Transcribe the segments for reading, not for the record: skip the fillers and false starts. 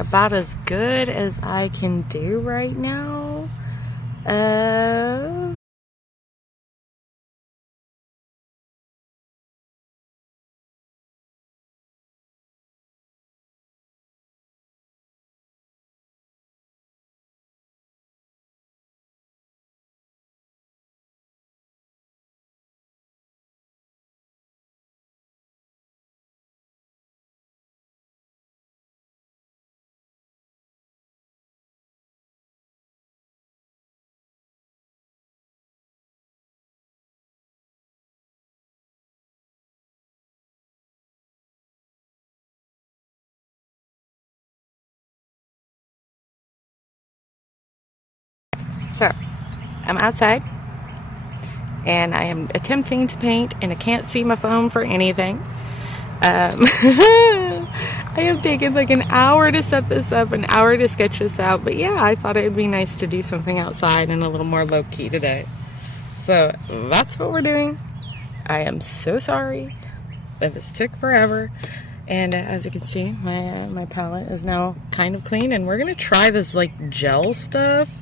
about as good as I can do right now. So, I'm outside, and I am attempting to paint, and I can't see my phone for anything. I have taken like an hour to set this up, an hour to sketch this out, but yeah, I thought it would be nice to do something outside and a little more low-key today. So, that's what we're doing. I am so sorry that this took forever. And as you can see, my palette is now kind of clean, and we're gonna try this like gel stuff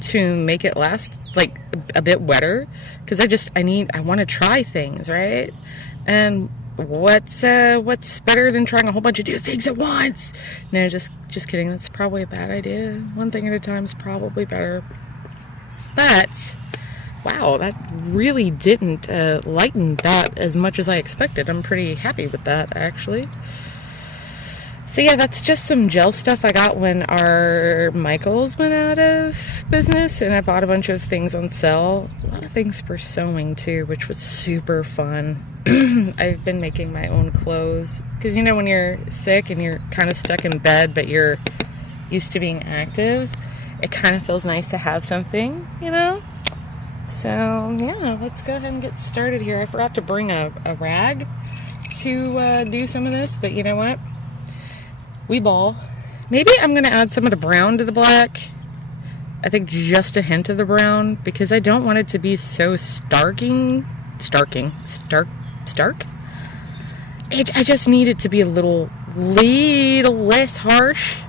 to make it last like a bit wetter, because I want to try things, right? And what's better than trying a whole bunch of new things at once? No, just kidding. That's probably a bad idea. One thing at a time is probably better. But wow, that really didn't lighten that as much as I expected. I'm pretty happy with that, actually. So yeah, that's just some gel stuff I got when our Michaels went out of business, and I bought a bunch of things on sale. A lot of things for sewing too, which was super fun. I've been making my own clothes, because you know when you're sick and you're kind of stuck in bed but you're used to being active, it kind of feels nice to have something, you know? So yeah, let's go ahead and get started here. I forgot to bring a rag to do some of this, but you know what? We ball. Maybe I'm going to add some of the brown to the black. I think just a hint of the brown, because I don't want it to be so stark. I just need it to be a little less harsh,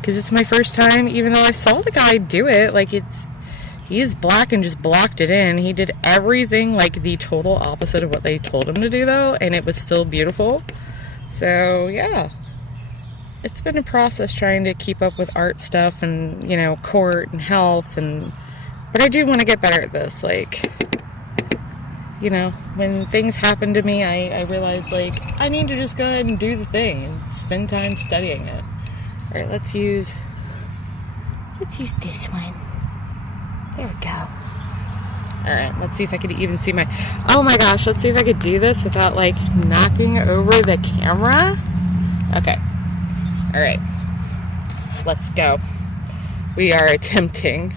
because it's my first time, even though I saw the guy do it. Like, he is black and just blocked it in. He did everything like the total opposite of what they told him to do, though, and it was still beautiful. So yeah, it's been a process trying to keep up with art stuff and, you know, court and health, but I do want to get better at this. Like, you know, when things happen to me, I realize, like, I need to just go ahead and do the thing and spend time studying it. All right, let's use this one. There we go. All right, let's see if I could even see oh my gosh, let's see if I could do this without, like, knocking over the camera. Okay. All right, let's go. We are attempting.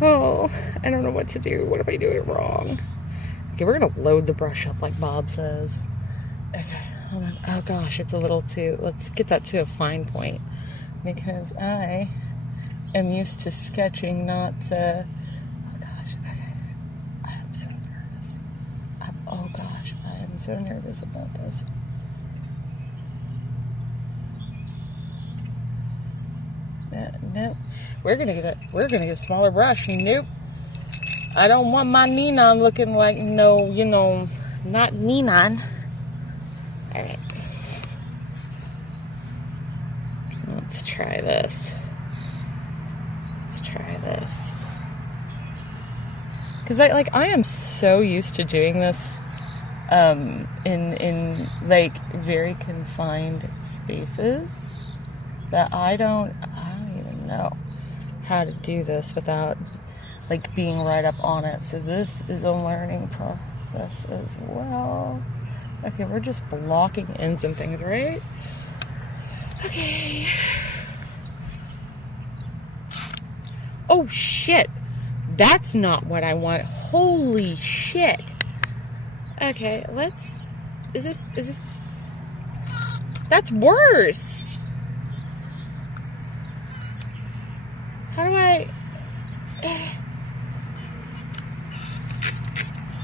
Oh, I don't know what to do. What if I do it wrong? Okay, we're gonna load the brush up like Bob says. Okay, hold on. Oh gosh, it's a little too, let's get that to a fine point, because I am used to sketching, not, oh gosh, okay. I am so nervous. Oh gosh, I am so nervous about this. No, we're gonna get a smaller brush. Nope, I don't want my Ninon looking like no, you know, not Ninon. All right, let's try this. Because I am so used to doing this in like very confined spaces that I don't even know how to do this without like being right up on it. So this is a learning process as well. Okay, we're just blocking in some things, right? Okay. Oh shit. That's not what I want. Holy shit. Okay, is this that's worse. How do I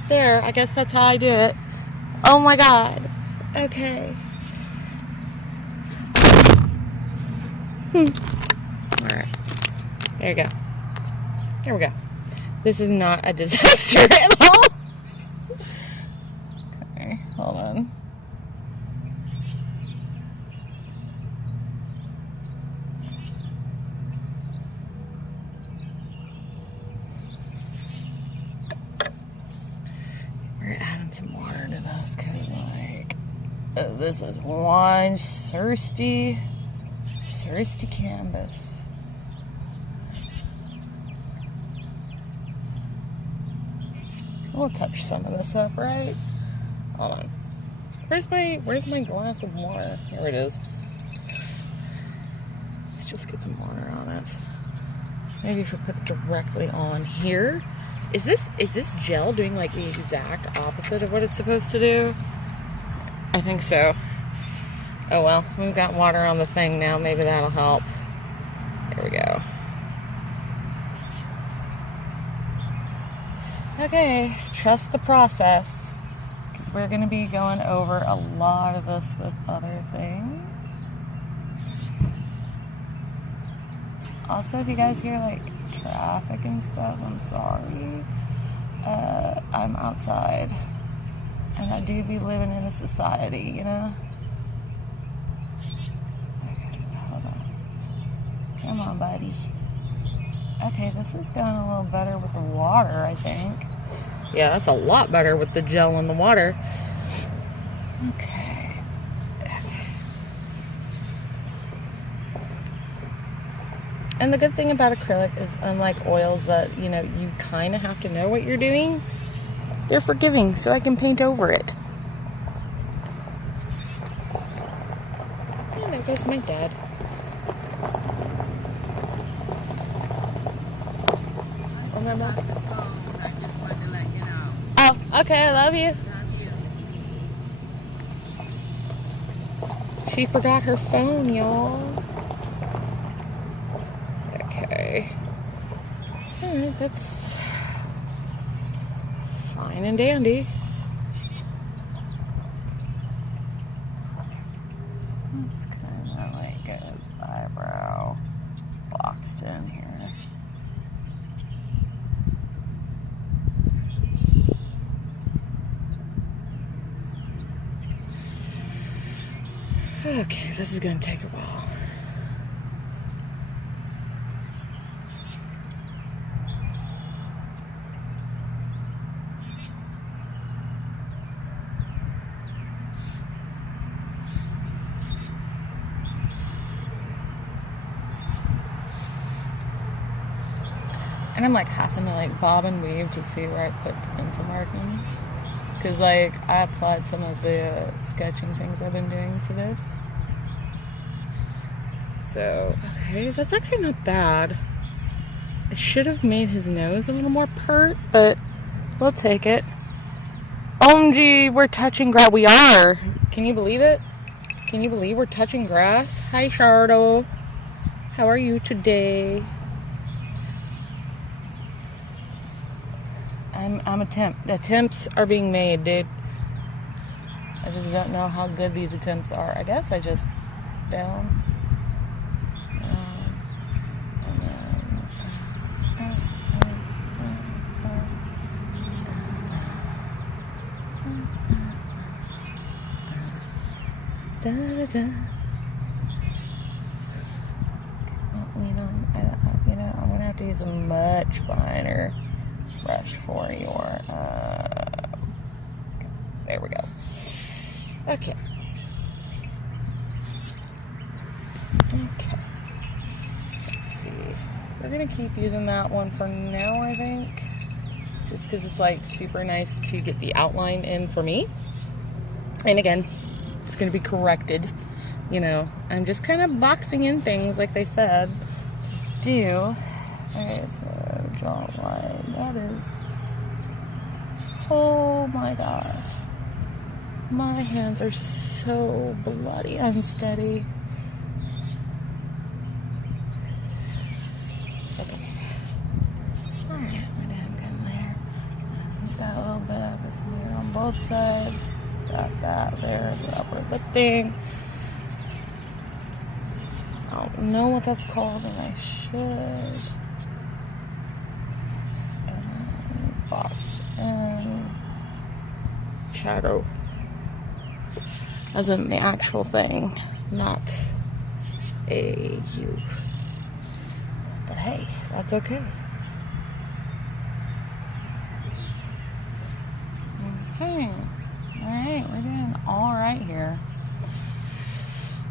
there, I guess that's how I do it. Oh my god. Okay. Alright. There you go. There we go. This is not a disaster at all. Okay, hold on. We're adding some water to this because, like, this is one thirsty canvas. We'll touch some of this up, right? Hold on. Where's my glass of water? Here it is. Let's just get some water on it. Maybe if we put it directly on here. Is this gel doing like the exact opposite of what it's supposed to do? I think so. Oh well, we've got water on the thing now. Maybe that'll help. There we go. Okay, trust the process, because we're going to be going over a lot of this with other things. Also, if you guys hear like traffic and stuff, I'm sorry. I'm outside, and I do be living in a society, you know? Okay, hold on. Come on, buddy. Okay, this is going a little better with the water, I think. Yeah, that's a lot better with the gel and the water. Okay. And the good thing about acrylic is, unlike oils that, you know, you kind of have to know what you're doing, they're forgiving, so I can paint over it. Oh, there goes my dad. Remember? I just wanted to let you know. Oh, okay, I love you. She forgot her phone, y'all. Okay. Alright, that's fine and dandy. It's kind of like his eyebrow boxed in here. Okay, this is going to take a while. And I'm like having to like bob and weave to see where I put the pencil markings. Because like I applied some of the sketching things I've been doing to this. So, okay, that's actually not bad. I should have made his nose a little more pert, but we'll take it. OMG, we're touching grass. We are. Can you believe it? Can you believe we're touching grass? Hi, Shardo. How are you today? I'm a temp. Attempts are being made, dude. I just don't know how good these attempts are. I guess I just down. Da, da, da. Well, you know, I'm gonna have to use a much finer brush for your. There we go. Okay. Okay. Let's see. We're gonna keep using that one for now, I think, just because it's like super nice to get the outline in for me. And again, it's going to be corrected, you know. I'm just kind of boxing in things like they said to do. Okay, so draw a line. That is, oh my gosh, my hands are so bloody unsteady. Okay, alright, my dad got there. He's got a little bit of a smear on both sides. Got that there, the upper lip thing. Oh don't know what that's called, and I should. Boston Shadow. As in the actual thing, not a U. But hey, that's okay. Okay. Alright, we're doing alright here.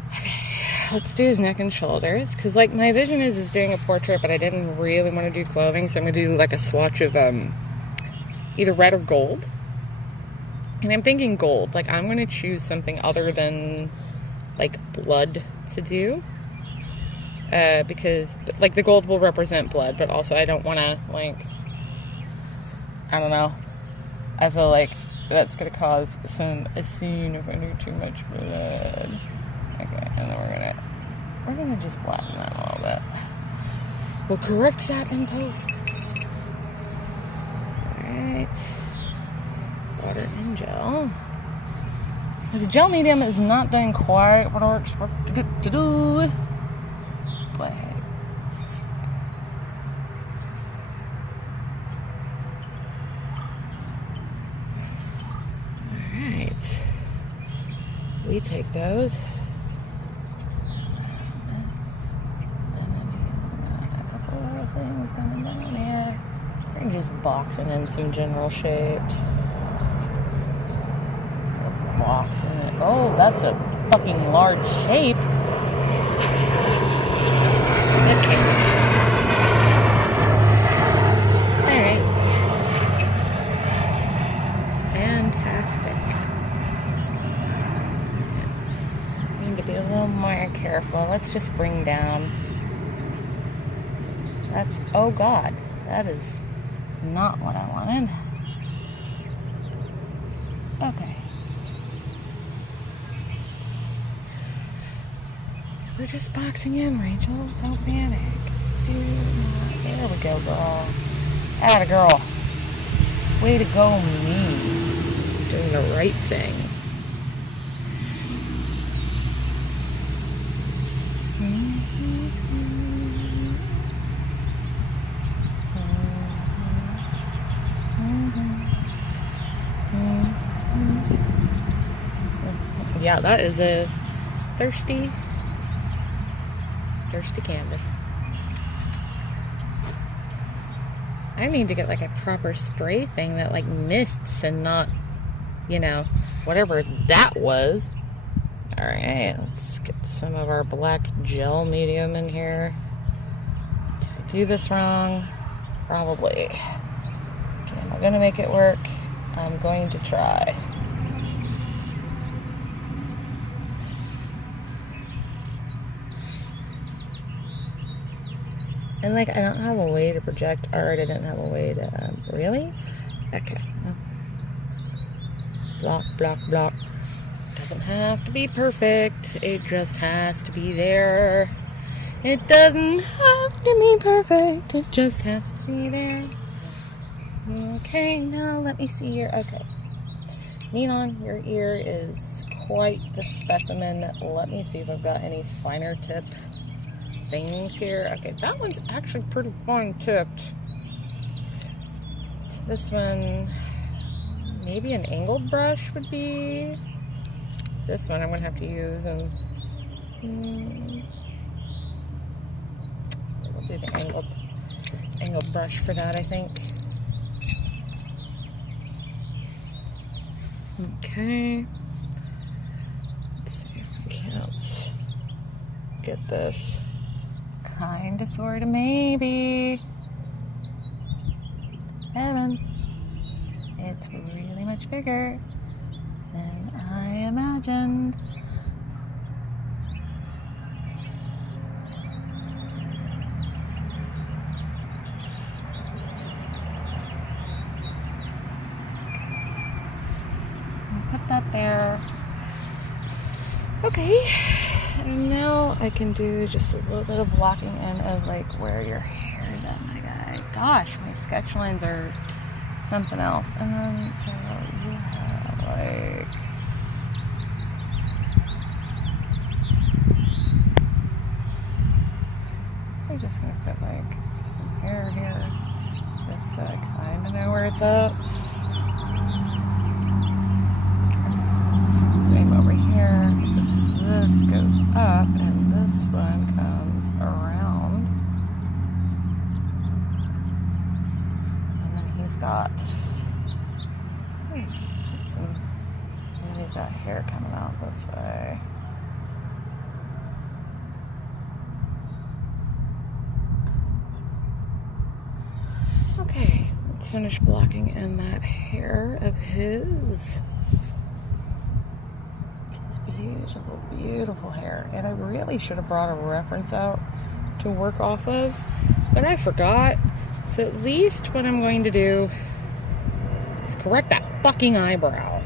Okay, let's do his neck and shoulders. Because, like, my vision is doing a portrait, but I didn't really want to do clothing, so I'm going to do, like, a swatch of, either red or gold. And I'm thinking gold. Like, I'm going to choose something other than, like, blood to do. Because, like, the gold will represent blood, but also I don't want to, like, I don't know. I feel like that's going to cause a scene if I do too much blood. Okay, and then we're gonna just blacken that a little bit. We'll correct that in post. Alright. Water and gel. This gel medium is not doing quite what I expected it to do. But alright. We take those. Things coming down here. We're just boxing in some general shapes. Boxing it. Oh, that's a fucking large shape. Okay. Alright. It's fantastic. Need to be a little more careful. Let's just bring down. That's, oh God, that is not what I wanted. Okay. We're just boxing in, Rachel. Don't panic. There we go, girl. Atta girl. Way to go, me. Doing the right thing. Yeah, that is a thirsty canvas. I need to get like a proper spray thing that like mists and not, you know, whatever that was. Alright, let's get some of our black gel medium in here. Did I do this wrong? Probably. Okay, am I gonna make it work? I'm going to try. And like, I don't have a way to project art. I didn't have a way to, really? Okay. Block, block, block. Doesn't have to be perfect. It just has to be there. It doesn't have to be perfect. It just has to be there. Okay, now let me see your, okay. Neon, your ear is quite the specimen. Let me see if I've got any finer tip things here. Okay, that one's actually pretty fine tipped. This one, maybe an angled brush would be. This one I'm gonna have to use, and we'll do the angled brush for that, I think. Okay. Let's see if we can't get this. Kinda, sorta, maybe. Heaven. It's really much bigger than I imagined. Put that there. Okay. And now I can do just a little bit of blocking in of like where your hair is at, my guy. Gosh, my sketch lines are something else. And then, so you have like, I'm just gonna put like some hair here, just so I kind of know where it's at. Same over here. This goes up, and this one comes around. And then he's got he's got hair coming out this way. Okay, let's finish blocking in that hair of his. His beautiful, beautiful hair. And I really should have brought a reference out to work off of, but I forgot. So at least what I'm going to do is correct that fucking eyebrow.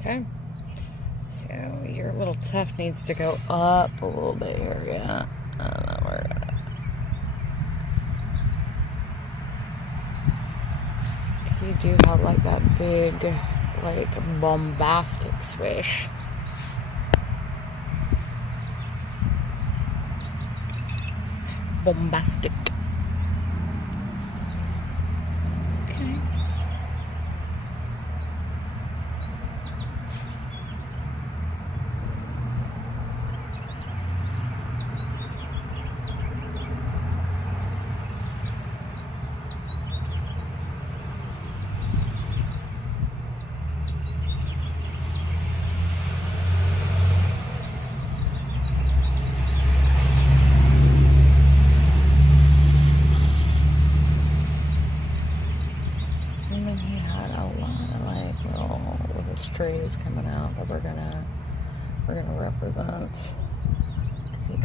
Okay, so your little tuft needs to go up a little bit here, yeah. And then we're gonna, because you do have like that big, like bombastic swish. Bombastic. Okay. Strays coming out that we're gonna represent, because he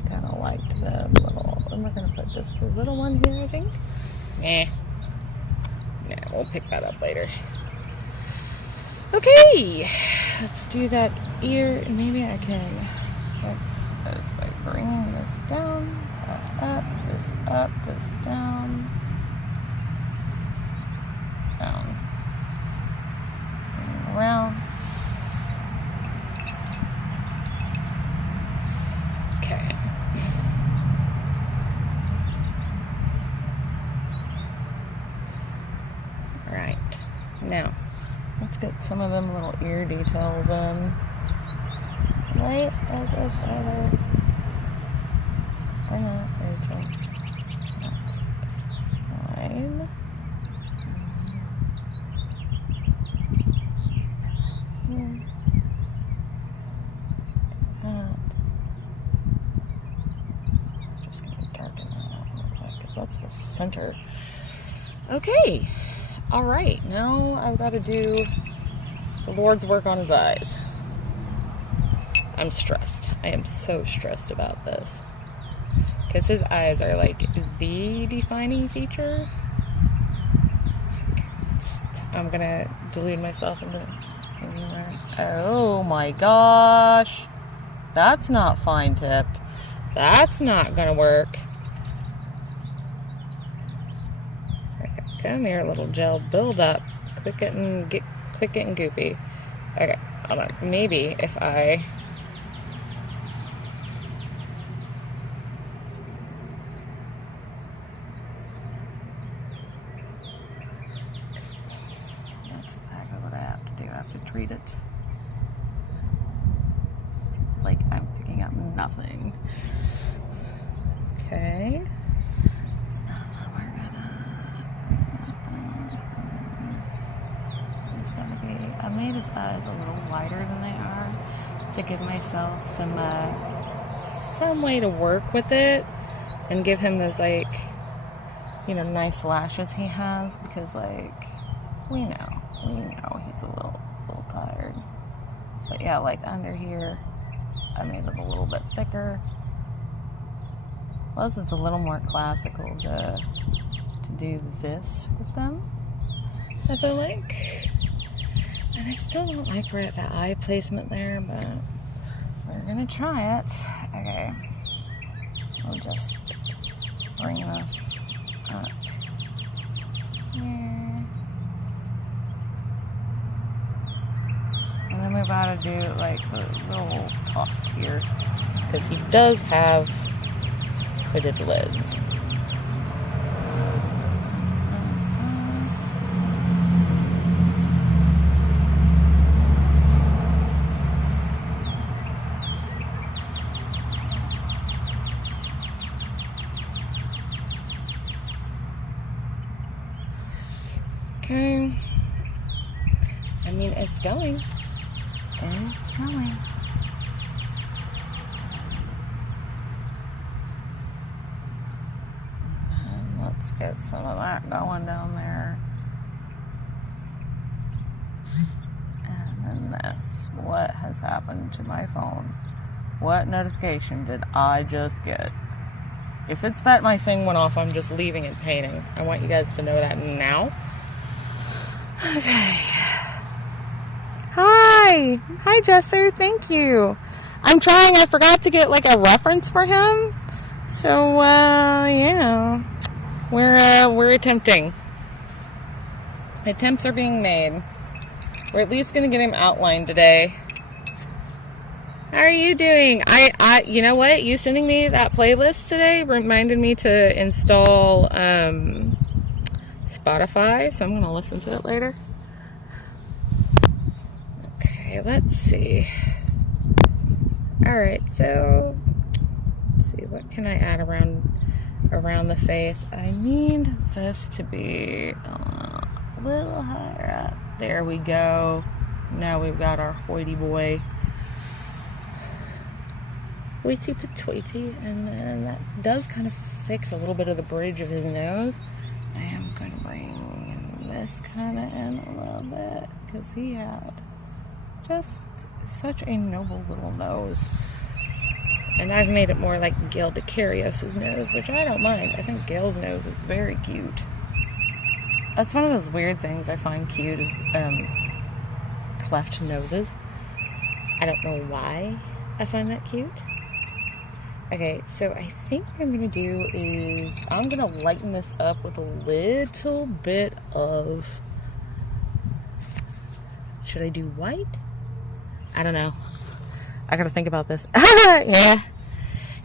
kind of liked them little, and we're gonna put just a little one here, I think. Nah, we'll pick that up later. Okay, let's do that ear. Maybe I can fix this by bringing this down, that up, this down, around. Okay. All right. Now, let's get some of them little ear details in. Light as a feather. Or not, Rachel. That's fine. That's the center. Okay. All right. Now I've got to do the Lord's work on his eyes. I'm stressed. I am so stressed about this, because his eyes are like the defining feature. I'm gonna delude myself into oh my gosh, that's not fine tipped. That's not gonna work. Come here, little gel. Build up. Quick getting goopy. Okay, hold on. Maybe if I... That's exactly what I have to do. I have to treat it like I'm picking up nothing. Okay. I made his eyes a little wider than they are, to give myself some way to work with it and give him those, like, you know, nice lashes he has, because, like, we know he's a little tired. But yeah, like under here, I made it a little bit thicker. Plus, it's a little more classical to do this with them, I feel like. And I still don't like the eye placement there, but we're gonna try it. Okay, we'll just bring this up here. And then we've got to do like the little tuft here, because he does have hooded lids. Okay. I mean, it's going. It's going. And let's get some of that going down there. And then this. What has happened to my phone? What notification did I just get? If it's that my thing went off, I'm just leaving it painting. I want you guys to know that now. Okay. Hi, Jesser. Thank you. I'm trying. I forgot to get like a reference for him. So, yeah, we're attempting. Attempts are being made. We're at least gonna get him outlined today. How are you doing? You know what? You sending me that playlist today reminded me to install Spotify, so I'm gonna listen to it later. Okay, let's see. Alright, so let's see, what can I add around the face? I need this to be a little higher up. There we go. Now we've got our hoity boy. Hoity patooty, and then that does kind of fix a little bit of the bridge of his nose. I am going to bring this kind of in a little bit, because he had just such a noble little nose. And I've made it more like Gail DeCarios' nose, which I don't mind. I think Gail's nose is very cute. That's one of those weird things I find cute, is cleft noses. I don't know why I find that cute. Okay, so I think what I'm going to do is I'm going to lighten this up with a little bit of... Should I do white? I don't know. I got to think about this.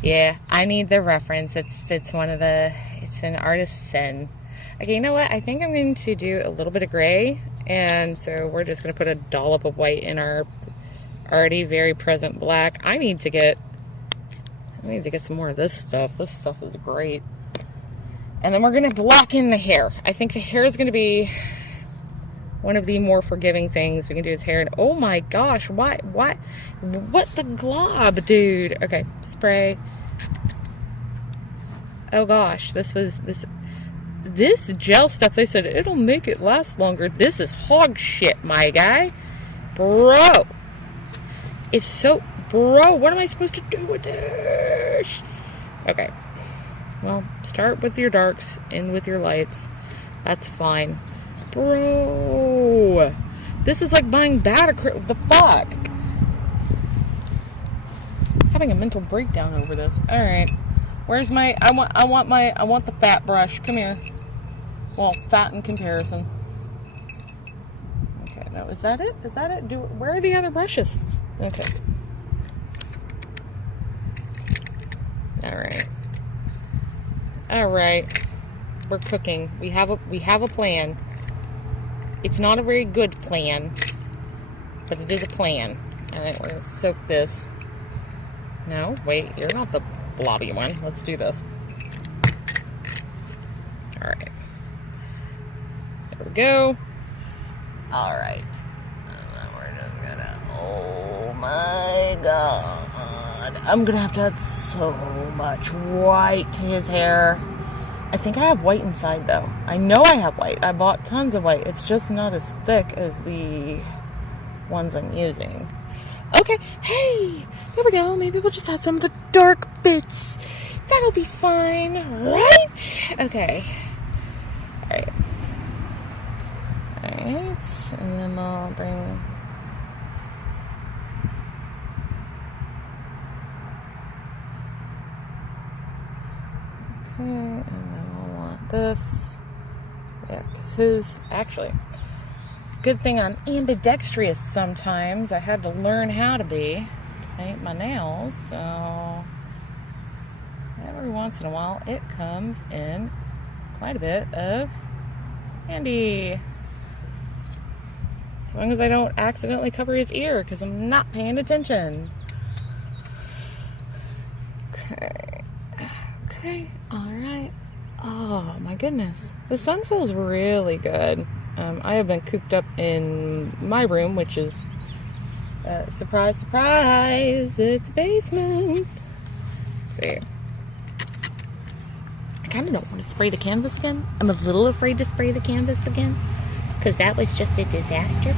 Yeah, I need the reference. It's an artist's sin. Okay, you know what? I think I'm going to do a little bit of gray, and so we're just going to put a dollop of white in our already very present black. I need to get some more of this stuff. This stuff is great. And then we're going to block in the hair. I think the hair is going to be one of the more forgiving things we can do his hair. And oh my gosh, what the glob, dude. Okay, spray. Oh gosh, this gel stuff, they said it'll make it last longer. This is hog shit, my guy. Bro. It's so... Bro, what am I supposed to do with this? Okay. Well, start with your darks, end with your lights. That's fine. Bro. This is like buying that acrylic. The fuck? Having a mental breakdown over this. Alright. Where's my... I want the fat brush. Come here. Well, fat in comparison. Okay, now is that it? Is that it? Where are the other brushes? Okay. All right. We're cooking. We have a plan. It's not a very good plan, but it is a plan. All right, we're gonna soak this. No, wait, you're not the blobby one. Let's do this. All right. There we go. All right. And then we're just gonna, oh my god. I'm gonna have to add so much white to his hair. I think I have white inside though. I know I have white. I bought tons of white. It's just not as thick as the ones I'm using. Okay, hey, here we go. Maybe we'll just add some of the dark bits. That'll be fine, right? Okay. Alright. Alright, and then I'll bring... Okay, and then I'll want this. Yeah, because his... Actually, good thing I'm ambidextrous sometimes. I had to learn how to be to paint my nails, so... Every once in a while, it comes in quite a bit of handy. As long as I don't accidentally cover his ear, because I'm not paying attention. Okay. Okay, alright. Oh, my goodness. The sun feels really good. I have been cooped up in my room, which is, surprise, surprise, it's a basement. Let's see. I kind of don't want to spray the canvas again. I'm a little afraid to spray the canvas again, because that was just a disaster.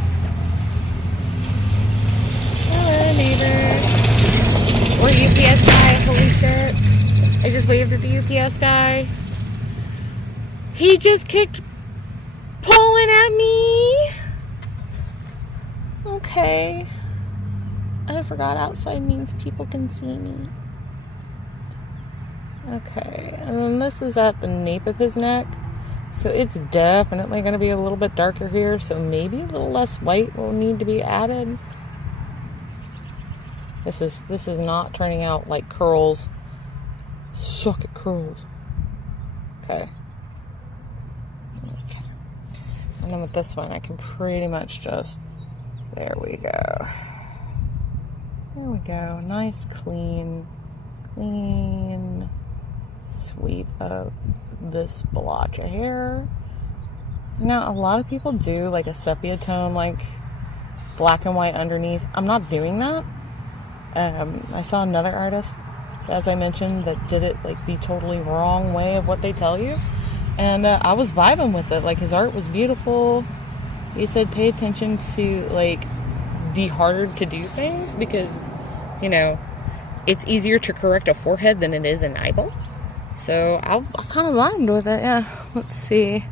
Hello, neighbor. Or UPS guy, holy shit. I just waved at the UPS guy. He just kicked pulling at me. Okay. I forgot outside means people can see me. Okay, and then this is at the nape of his neck. So it's definitely going to be a little bit darker here. So maybe a little less white will need to be added. This is not turning out like curls. Suck at curls. Okay. Okay. And then with this one, I can pretty much just... There we go. There we go. Nice, clean sweep of this blotch of hair. Now, a lot of people do like a sepia tone, like black and white underneath. I'm not doing that. I saw another artist, as I mentioned, that did it like the totally wrong way of what they tell you. And I was vibing with it. Like, his art was beautiful. He said pay attention to like the harder to do things, because, you know, it's easier to correct a forehead than it is an eyeball. So I kind of vibed with it, yeah. Let's see.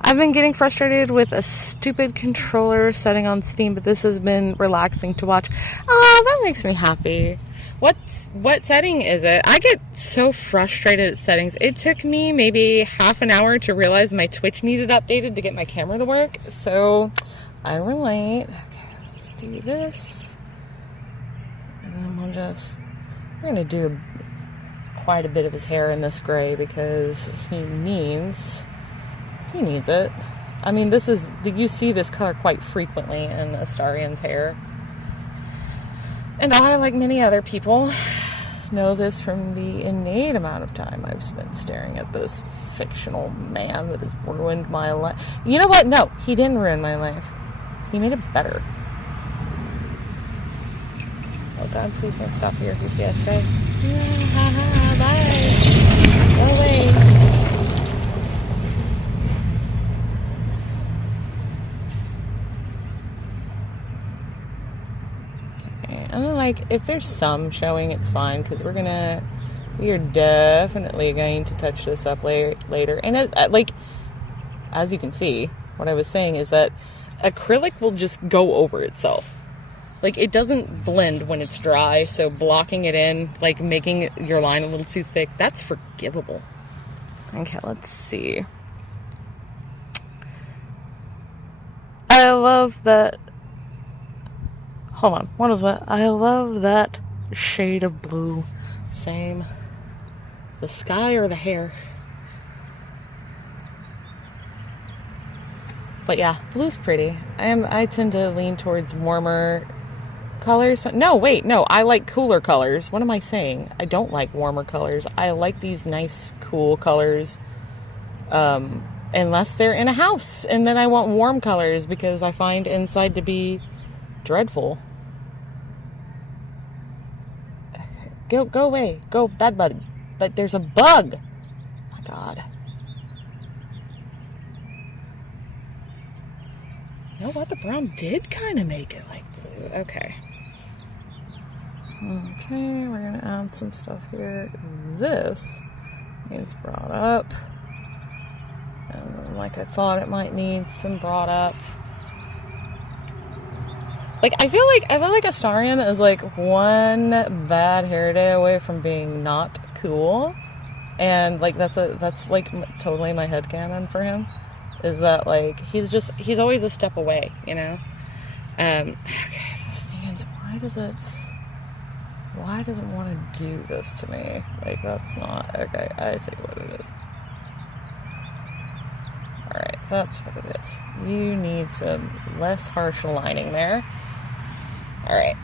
I've been getting frustrated with a stupid controller setting on Steam, but this has been relaxing to watch. Oh, that makes me happy. What setting is it? I get so frustrated at settings. It took me maybe half an hour to realize my Twitch needed updated to get my camera to work. So I relate. Okay, let's do this. And then we're going to do quite a bit of his hair in this gray, because he needs it. I mean, you see this color quite frequently in Astarian's hair. And I, like many other people, know this from the innate amount of time I've spent staring at this fictional man that has ruined my life. You know what? No, he didn't ruin my life. He made it better. Oh God, please don't stop here, UPS guy. Haha, bye. Go away. Okay, and then, like, if there's some showing, it's fine, because we are definitely going to touch this up later. And as you can see, what I was saying is that acrylic will just go over itself. Like, it doesn't blend when it's dry, so blocking it in, like making your line a little too thick, that's forgivable. Okay, let's see. I love that. Hold on, what is that? I love that shade of blue. Same. The sky or the hair? But yeah, blue's pretty. I tend to lean towards warmer colors. No, wait, no, I like cooler colors. What am I saying? I don't like warmer colors. I like these nice, cool colors. Unless they're in a house. And then I want warm colors, because I find inside to be dreadful. Go away. Go, bad bug. But there's a bug. Oh my God. You know what? The brown did kind of make it like blue. Okay. Okay, we're going to add some stuff here. This needs brought up. And then, like I thought it might need some brought up. Like, I feel like Astarion is like one bad hair day away from being not cool. And like that's like totally my headcanon for him. Is that like he's always a step away, you know? Okay, this means why does it want to do this to me? Like, that's not okay, I see what it is. Alright, that's what it is. You need some less harsh lining there. Alright.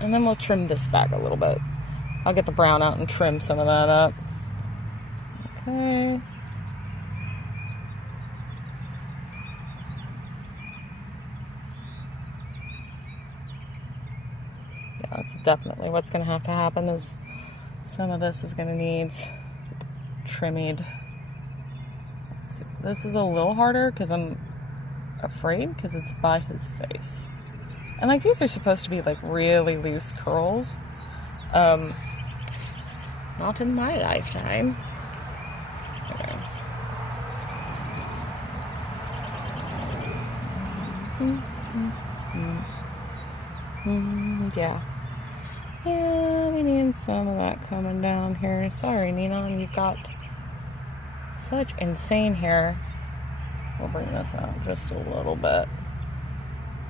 And then we'll trim this back a little bit. I'll get the brown out and trim some of that up. Okay. Yeah, that's definitely what's going to have to happen is some of this is going to need trimming. This is a little harder because I'm afraid because it's by his face. And like these are supposed to be like really loose curls. Not in my lifetime. Okay. Yeah. Yeah, we need some of that coming down here. Sorry, Ninon, you've got such insane hair. We'll bring this out just a little bit.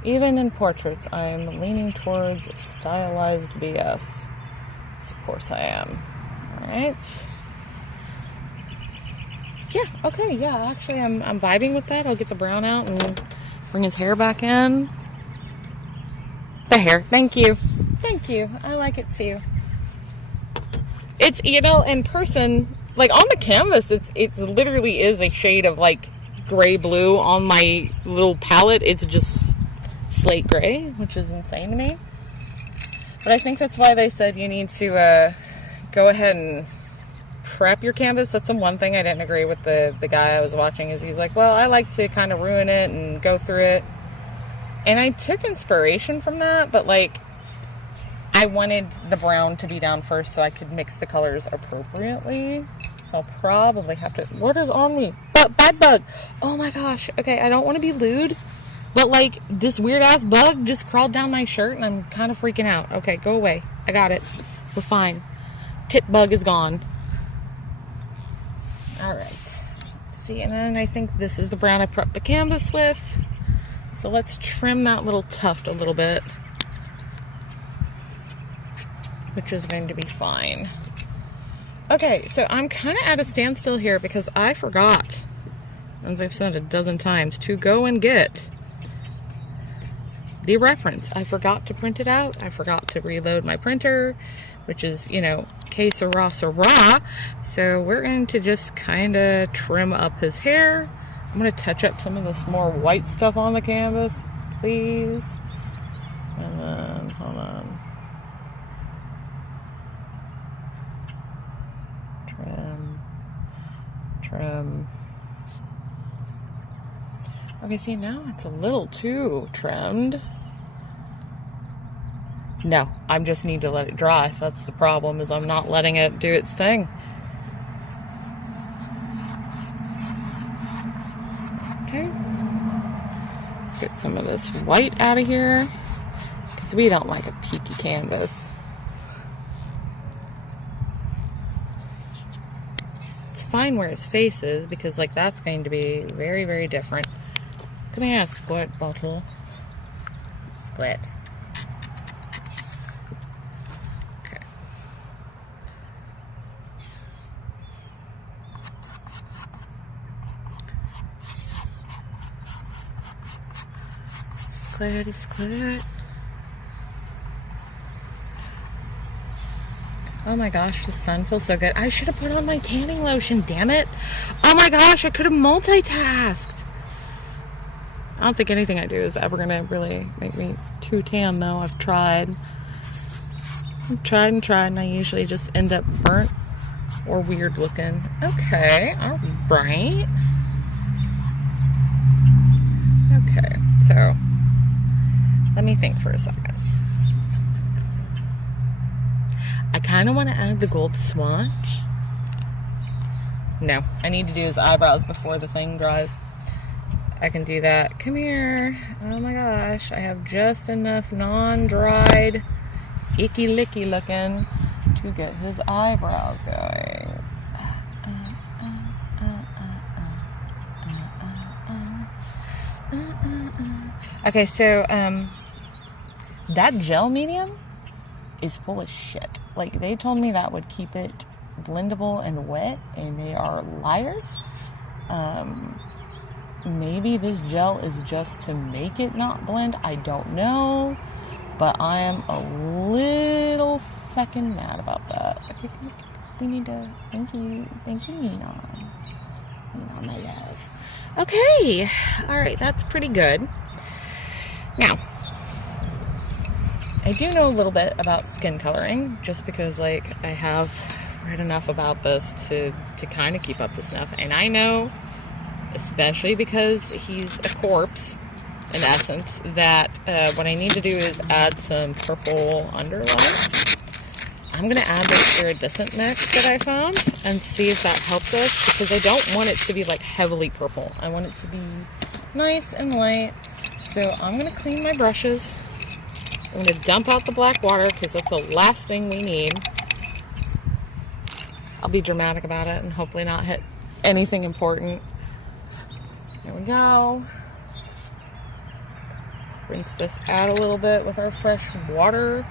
Even in portraits, I am leaning towards stylized BS. Yes, of course I am. Alright. Yeah, okay, yeah, actually I'm vibing with that. I'll get the brown out and bring his hair back in. The hair, thank you. Thank you. I like it too. It's, you know, in person, like on the canvas, it's literally is a shade of like gray blue. On my little palette, it's just slate gray, which is insane to me. But I think that's why they said you need to go ahead and prep your canvas. That's the one thing I didn't agree with the guy I was watching, is he's like, well, I like to kind of ruin it and go through it. And I took inspiration from that, but like I wanted the brown to be down first so I could mix the colors appropriately. So I'll probably have to... What is on me? Bad bug! Oh my gosh. Okay, I don't want to be lewd, but like this weird ass bug just crawled down my shirt and I'm kind of freaking out. Okay, go away. I got it. We're fine. Tit bug is gone. Alright. Let's see, and then I think this is the brown I prepped the canvas with. So let's trim that little tuft a little bit, which is going to be fine. Okay, so I'm kind of at a standstill here because I forgot, as I've said a dozen times, to go and get the reference. I forgot to print it out. I forgot to reload my printer, which is, you know, que sera, sera. So we're going to just kind of trim up his hair. I'm going to touch up some of this more white stuff on the canvas, please. And then, hold on. Trim. Okay, see, now it's a little too trimmed. No, I just need to let it dry. That's the problem, is I'm not letting it do its thing. Okay. Let's get some of this white out of here, because we don't like a peaky canvas. It's fine where his face is, because like that's going to be very, very different. Can I have a squirt bottle? Squirt. Okay. Squirty squirt. Oh my gosh, the sun feels so good. I should have put on my tanning lotion, damn it. Oh my gosh, I could have multitasked. I don't think anything I do is ever gonna really make me too tan though. I've tried and tried, and I usually just end up burnt or weird looking. Okay, all right. Okay, so let me think for a second. I kind of want to add the gold swatch. No, I need to do his eyebrows before the thing dries. I can do that. Come here. Oh my gosh, I have just enough non-dried, icky licky looking to get his eyebrows going. Okay, so that gel medium is full of shit. Like, they told me that would keep it blendable and wet, and they are liars. Maybe this gel is just to make it not blend. I don't know, but I am a little fucking mad about that. Okay, we need to, thank you, Nina, my love. Okay, all right, that's pretty good. Now, I do know a little bit about skin coloring, just because, like, I have read enough about this to kind of keep up with stuff. And I know, especially because he's a corpse, in essence, that what I need to do is add some purple underlights. I'm going to add this iridescent mix that I found and see if that helps us, because I don't want it to be, like, heavily purple. I want it to be nice and light. So I'm going to clean my brushes. I'm going to dump out the black water because that's the last thing we need. I'll be dramatic about it and hopefully not hit anything important. There we go. Rinse this out a little bit with our fresh water.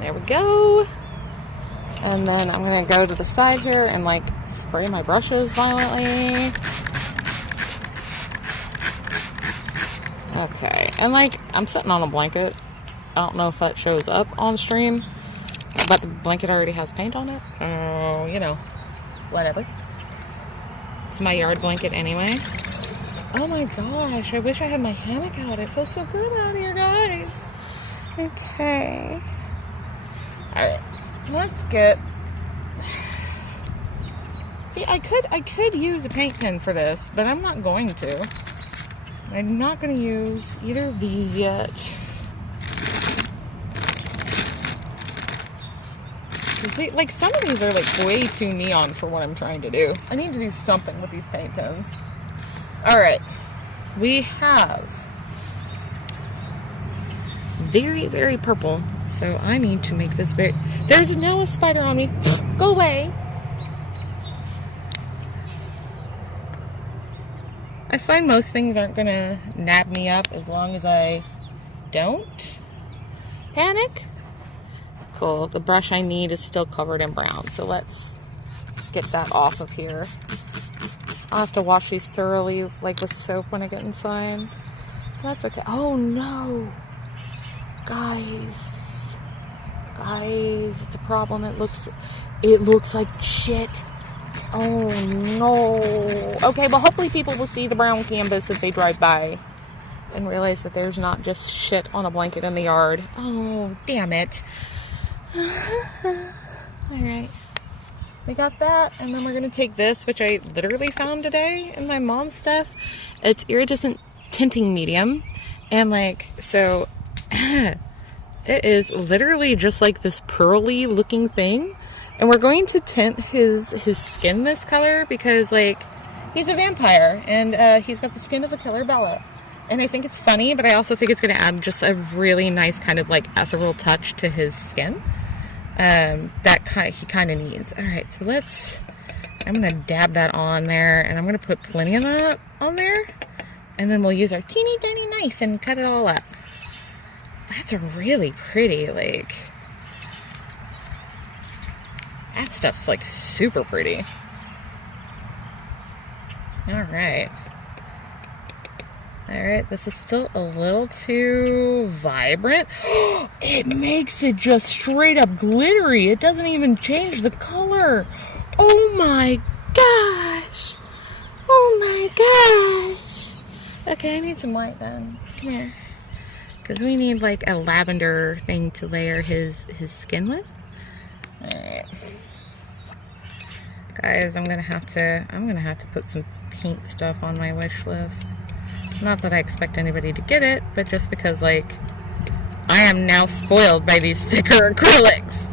There we go. And then I'm going to go to the side here and, like, spray my brushes violently. Okay, and, like, I'm sitting on a blanket. I don't know if that shows up on stream, but the blanket already has paint on it. Oh, you know, whatever. It's my yard blanket anyway. Oh my gosh, I wish I had my hammock out. It feels so good out here, guys. Okay. Alright, let's get... See, I could use a paint pen for this, but I'm not going to. I'm not going to use either of these yet. Like, some of these are, like, way too neon for what I'm trying to do. I need to do something with these paint pens. Alright. We have very, very purple. So I need to make this very... There's now a spider on me. Go away. I find most things aren't going to nab me up as long as I don't panic. Cool. The brush I need is still covered in brown. So let's get that off of here. I'll have to wash these thoroughly, like with soap when I get inside. So that's okay. Oh no! Guys, it's a problem. It looks like shit. Oh no. Okay, but hopefully people will see the brown canvas if they drive by and realize that there's not just shit on a blanket in the yard. Oh, damn it. Alright. We got that, and then we're going to take this, which I literally found today in my mom's stuff. It's iridescent tinting medium. And, like, so it is literally just like this pearly looking thing. And we're going to tint his skin this color because, like, he's a vampire and he's got the skin of a killer Bella. And I think it's funny, but I also think it's going to add just a really nice kind of, like, ethereal touch to his skin that he kind of needs. All right, so I'm going to dab that on there, and I'm going to put plenty of that on there. And then we'll use our teeny tiny knife and cut it all up. That's a really pretty, like... That stuff's, like, super pretty. Alright. Alright, this is still a little too vibrant. It makes it just straight up glittery. It doesn't even change the color. Oh my gosh. Oh my gosh. Okay, I need some white then. Come here. Because we need like a lavender thing to layer his skin with. Alright. Guys, I'm gonna have to put some paint stuff on my wish list. Not that I expect anybody to get it, but just because like I am now spoiled by these thicker acrylics.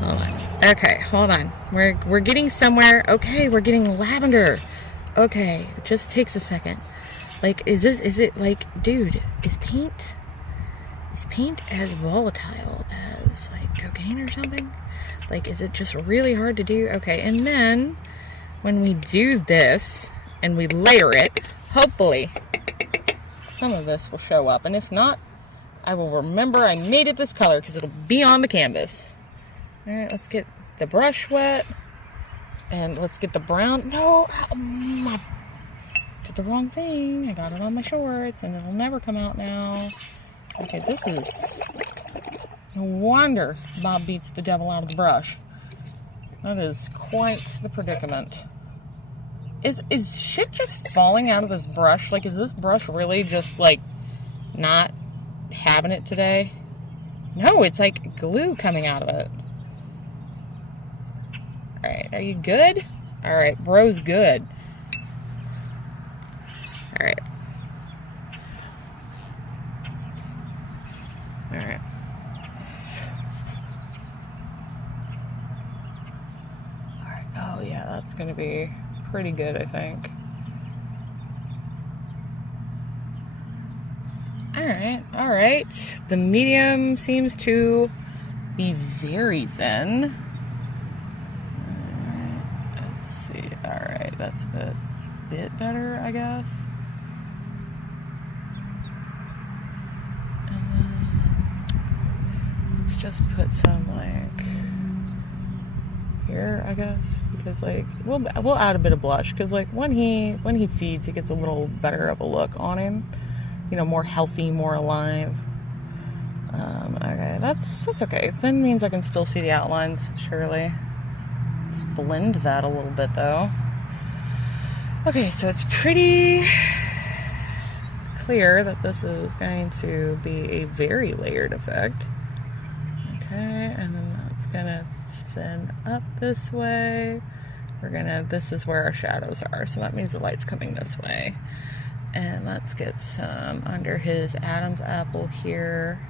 Hold on. Okay, hold on. We're getting somewhere. Okay, we're getting lavender. Okay, it just takes a second. Like, is it like, dude, is paint as volatile as like cocaine or something? Like, is it just really hard to do? Okay, and then when we do this and we layer it, hopefully some of this will show up. And if not, I will remember I made it this color because it'll be on the canvas. All right, let's get the brush wet and let's get the brown. No, I did the wrong thing. I got it on my shorts and it'll never come out now. Okay, this is no wonder Bob beats the devil out of the brush. That is quite the predicament. Is shit just falling out of this brush? Like, is this brush really just like not having it today? No, it's like glue coming out of it. Alright, are you good? Alright, bro's good. Alright. Alright. Alright, oh yeah, that's gonna be pretty good, I think. Alright. The medium seems to be very thin. Let's see. Alright, that's a bit better, I guess. And then let's just put some like here, I guess, because like we'll add a bit of blush because like when he feeds, he gets a little better of a look on him. You know, more healthy, more alive. Okay, that's okay. Thin means I can still see the outlines, surely. Let's blend that a little bit, though. Okay, so it's pretty clear that this is going to be a very layered effect. Okay, and then that's gonna thin up this way. This is where our shadows are, so that means the light's coming this way. And let's get some under his Adam's apple here.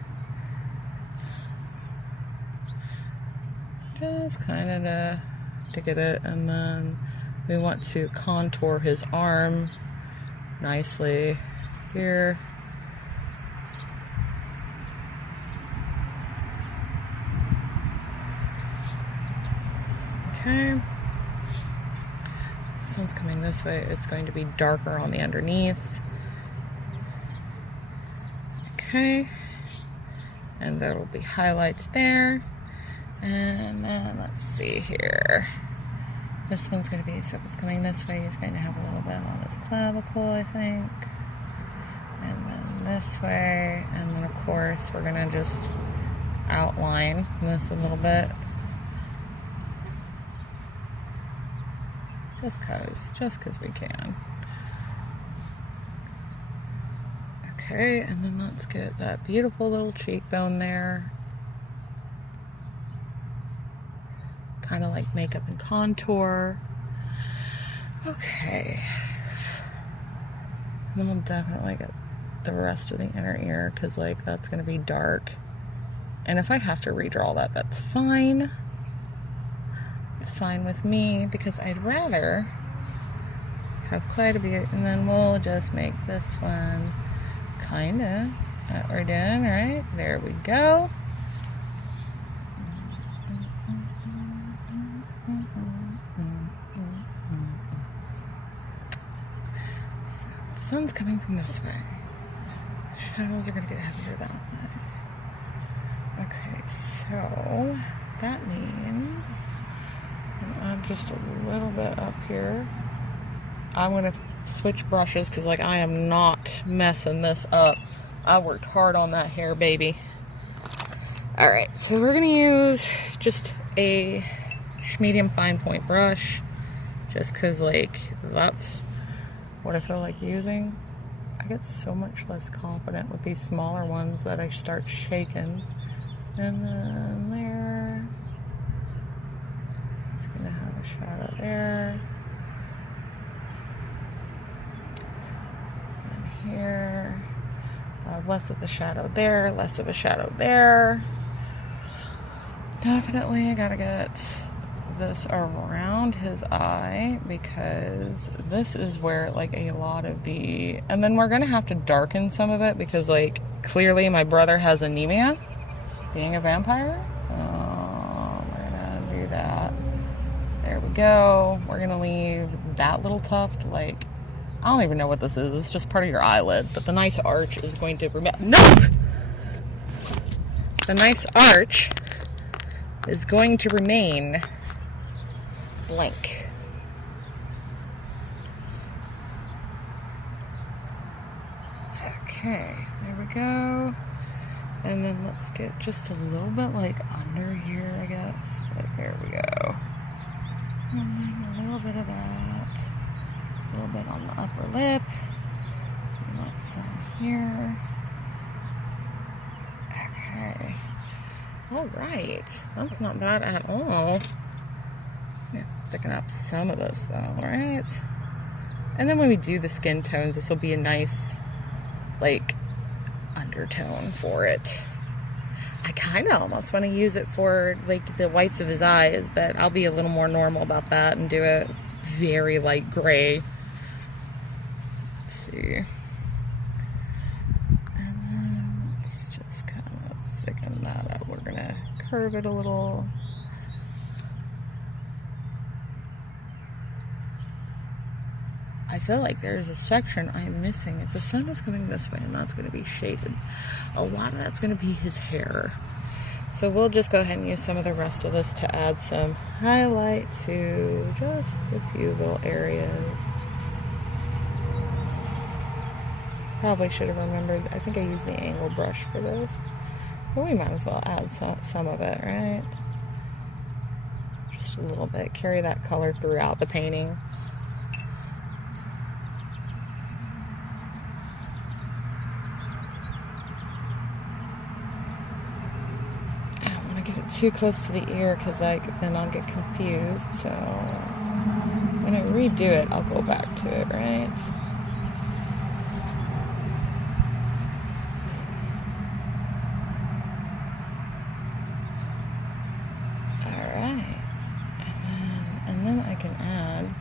Just kind of to get it. And then we want to contour his arm nicely here. Okay. This one's coming this way. It's going to be darker on the underneath. Okay. And there will be highlights there. And then let's see here. This one's going to be, so if it's coming this way, he's going to have a little bit on his clavicle, I think. And then this way. And then, of course, we're going to just outline this a little bit. Just cause we can. Okay, and then let's get that beautiful little cheekbone there. Kind of like makeup and contour. Okay. And then we'll definitely get the rest of the inner ear because like that's gonna be dark. And if I have to redraw that, that's fine. It's fine with me because I'd rather have quite a bit, and then we'll just make this one kinda what we're doing, right? There we go. So the sun's coming from this way. Shadows are gonna get heavier that way. Okay, so that means I'm just a little bit up here. I'm gonna switch brushes because like I am not messing this up. I worked hard on that hair, baby. Alright, so we're gonna use just a medium fine point brush just because like that's what I feel like using, I get so much less confident with these smaller ones that I start shaking. And then there, it's gonna have a shadow there. And here, less of a shadow there, less of a shadow there. Definitely I gotta get this around his eye because this is where like a lot of the, and then we're gonna have to darken some of it because like clearly my brother has anemia being a vampire. So we're gonna do that. There we go. We're gonna leave that little tuft, like, I don't even know what this is. It's just part of your eyelid, but the nice arch is going to remain. No! The nice arch is going to remain blank. Okay, there we go. And then let's get just a little bit like under here, I guess. Like, there we go. And then a little bit of that. A little bit on the upper lip. And that's some here. Okay. Alright. That's not bad at all. Yeah, picking up some of this though, right? And then when we do the skin tones, this will be a nice, like, undertone for it. I kind of almost want to use it for, like, the whites of his eyes, but I'll be a little more normal about that and do it very light gray. Let's see. And then let's just kind of thicken that up. We're gonna curve it a little. I feel like there's a section I'm missing. If the sun is coming this way and that's going to be shaded, a lot of that's going to be his hair. So we'll just go ahead and use some of the rest of this to add some highlight to just a few little areas. Probably should have remembered, I think I used the angle brush for this. But we might as well add some of it, right? Just a little bit. Carry that color throughout the painting. Too close to the ear because then I'll get confused. So when I redo it, I'll go back to it, right? Alright. And then I can add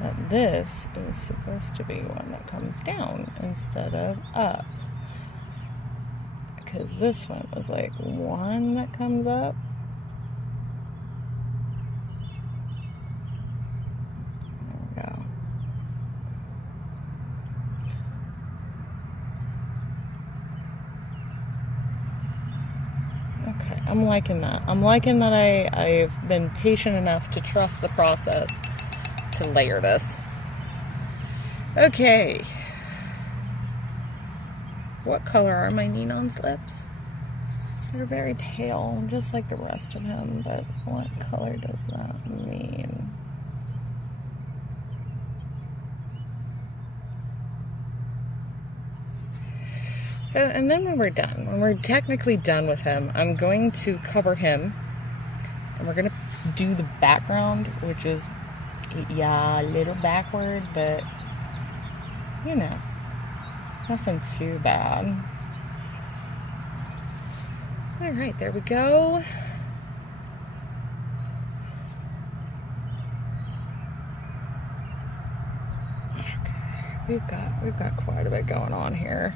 that this is supposed to be one that comes down instead of up. Because this one was like one that comes up. There we go. Okay, I'm liking that. I'm liking that I've been patient enough to trust the process to layer this. Okay. What color are my Ninon's lips? They're very pale, just like the rest of him, but what color does that mean? So, and then when we're done, when we're technically done with him, I'm going to cover him, and we're going to do the background, which is, yeah, a little backward, but, you know. Nothing too bad. Alright, there we go. Okay. We've got quite a bit going on here.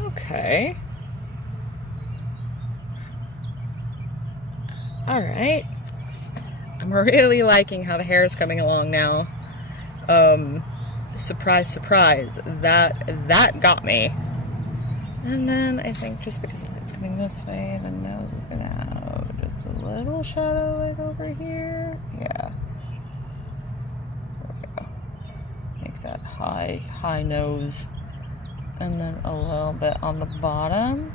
Okay. Alright. I'm really liking how the hair is coming along now. Surprise, surprise, that got me. And then I think just because the light's coming this way, the nose is gonna have just a little shadow like over here. Yeah. There we go. Make that high nose. And then a little bit on the bottom.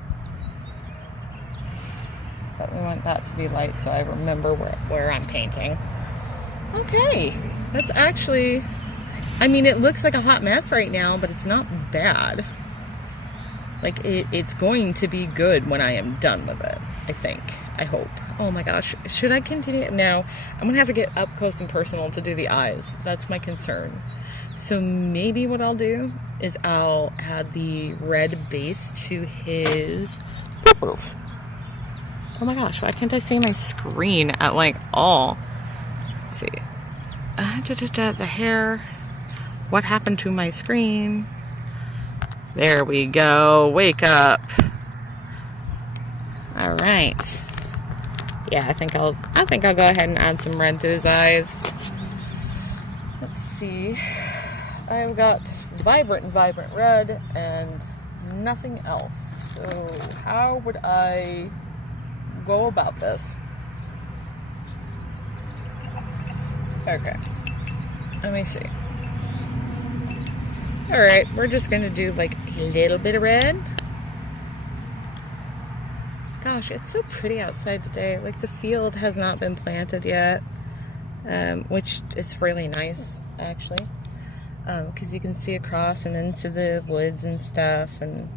But we want that to be light so I remember where I'm painting. Okay, that's actually I mean, it looks like a hot mess right now, but it's not bad. Like, it's going to be good when I am done with it, I think. I hope. Oh my gosh. Should I continue? No. I'm going to have to get up close and personal to do the eyes. That's my concern. So maybe what I'll do is I'll add the red base to his pupils. Oh my gosh. Why can't I see my screen at like all? Let's see. The hair. What happened to my screen? There we go. Wake up. All right. Yeah, I think I'll go ahead and add some red to his eyes. Let's see. I've got vibrant red and nothing else. So how would I go about this? Okay. Let me see. Alright, we're just going to do like a little bit of red. Gosh, it's so pretty outside today. Like the field has not been planted yet, which is really nice actually, because you can see across and into the woods and stuff. And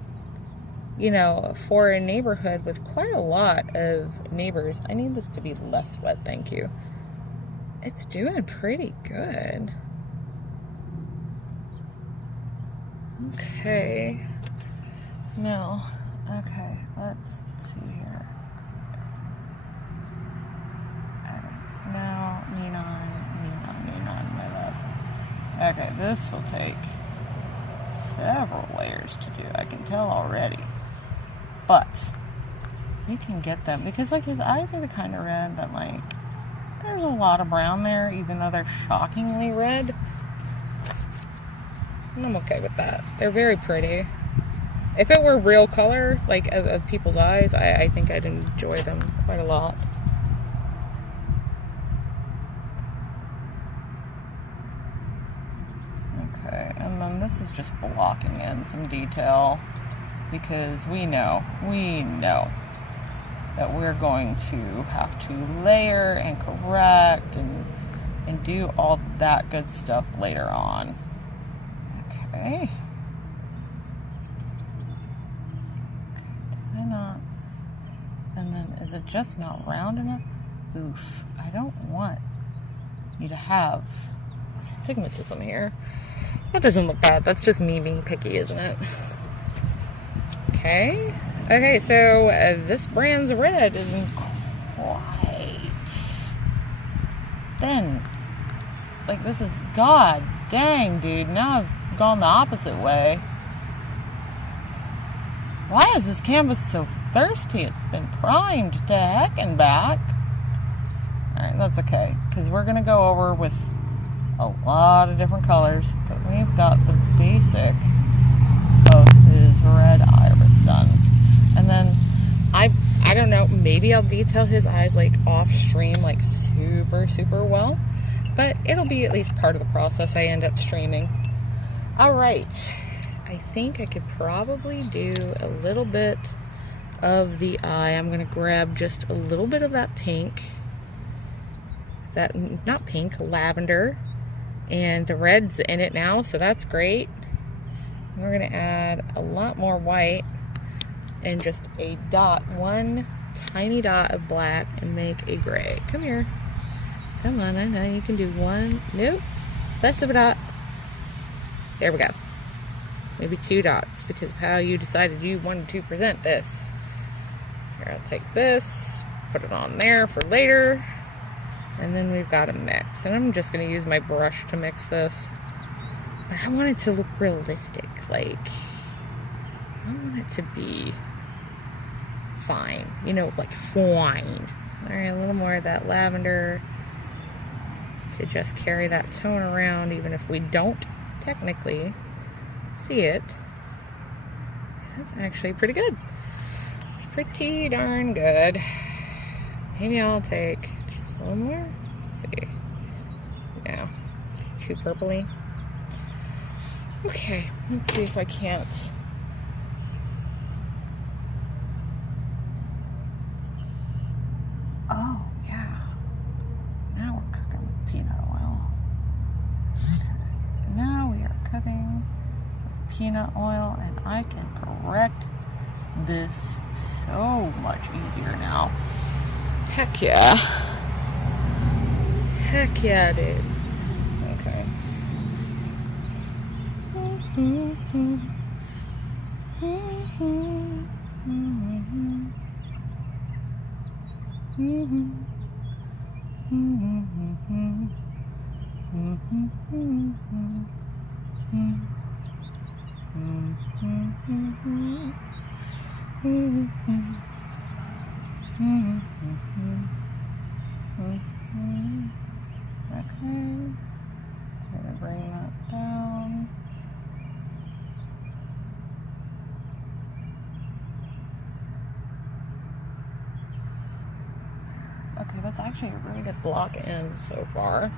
you know, for a neighborhood with quite a lot of neighbors, I need this to be less wet, thank you. It's doing pretty good. Okay. No. Okay, let's see here. No, neon, my love. Okay, this will take several layers to do. I can tell already. But you can get them because like his eyes are the kind of red that like there's a lot of brown there, even though they're shockingly red. And I'm okay with that. They're very pretty. If it were real color, like of people's eyes, I think I'd enjoy them quite a lot. Okay, and then this is just blocking in some detail because we know that we're going to have to layer and correct and do all that good stuff later on. Okay. Knots. And then is it just not round enough? Oof. I don't want you to have astigmatism here. That doesn't look bad. That's just me being picky, isn't it? Okay. Okay, so this brand's red isn't quite thin. Like this is, god dang, dude. Now I've gone the opposite way. Why is this canvas so thirsty? It's been primed to heck and back. Alright, that's okay, because we're going to go over with a lot of different colors, but we've got the basic of his red iris done. And then, I don't know, maybe I'll detail his eyes like off stream like super well, but it'll be at least part of the process I end up streaming. Alright. I think I could probably do a little bit of the eye. I'm going to grab just a little bit of that pink. Not pink, lavender. And the red's in it now, so that's great. We're going to add a lot more white and just a dot, one tiny dot of black and make a gray. Come here. Come on, I know you can do one. Nope. Less of a dot. There we go. Maybe 2 dots because of how you decided you wanted to present this. Here, I'll take this, put it on there for later, and then we've got a mix. And I'm just going to use my brush to mix this. But I want it to look realistic. Like, I want it to be fine. You know, like fine. Alright, a little more of that lavender to just carry that tone around, even if we don't technically see it. That's actually pretty good. It's pretty darn good. Maybe I'll take just a little more. Let's see. No, it's too purpley. Okay, let's see if I can't. Oh, yeah. Now we're cooking with peanut oil. Okay. peanut oil, and I can correct this so much easier now. Heck yeah. Heck yeah, dude. Okay. Okay, I'm gonna bring that down. Okay, that's actually a really good block in so far.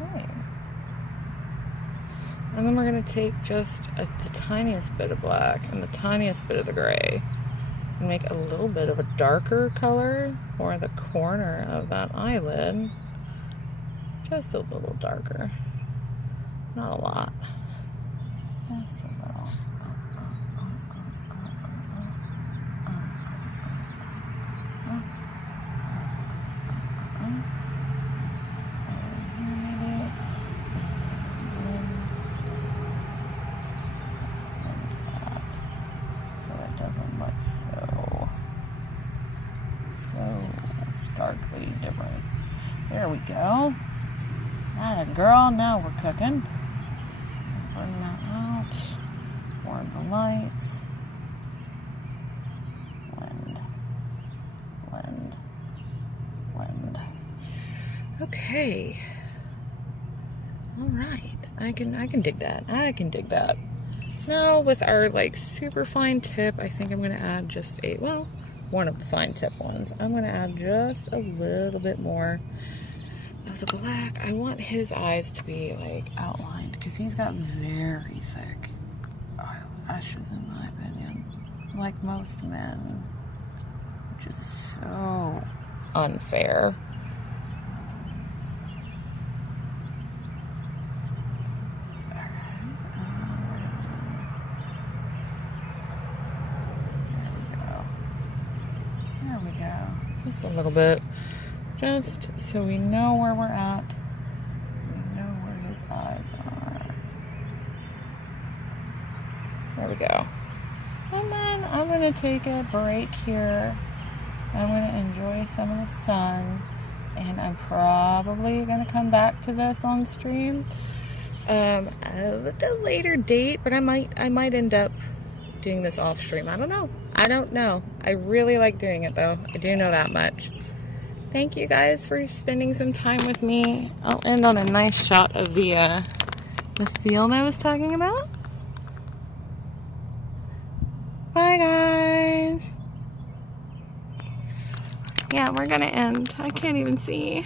Okay. And then we're going to take just the tiniest bit of black and the tiniest bit of the gray and make a little bit of a darker color for the corner of that eyelid. Just a little darker. Not a lot. Just a little. Starkly different. There we go. Atta girl, now we're cooking. Bring that out. Toward the lights. Blend. Blend. Blend. Okay. Alright. I can dig that. I can dig that. Now with our like super fine tip, I think I'm gonna add just one of the fine tip ones. I'm gonna add just a little bit more of the black. I want his eyes to be like outlined because he's got very thick eyelashes in my opinion, like most men, which is so unfair. Just a little bit, just so we know where we're at. We know where his eyes are. There we go. And then I'm going to take a break here. I'm going to enjoy some of the sun. And I'm probably going to come back to this on stream at a later date. But I might end up doing this off stream. I don't know. I really like doing it though. I do know that much. Thank you guys for spending some time with me. I'll end on a nice shot of the field I was talking about. Bye guys. Yeah, we're gonna end. I can't even see.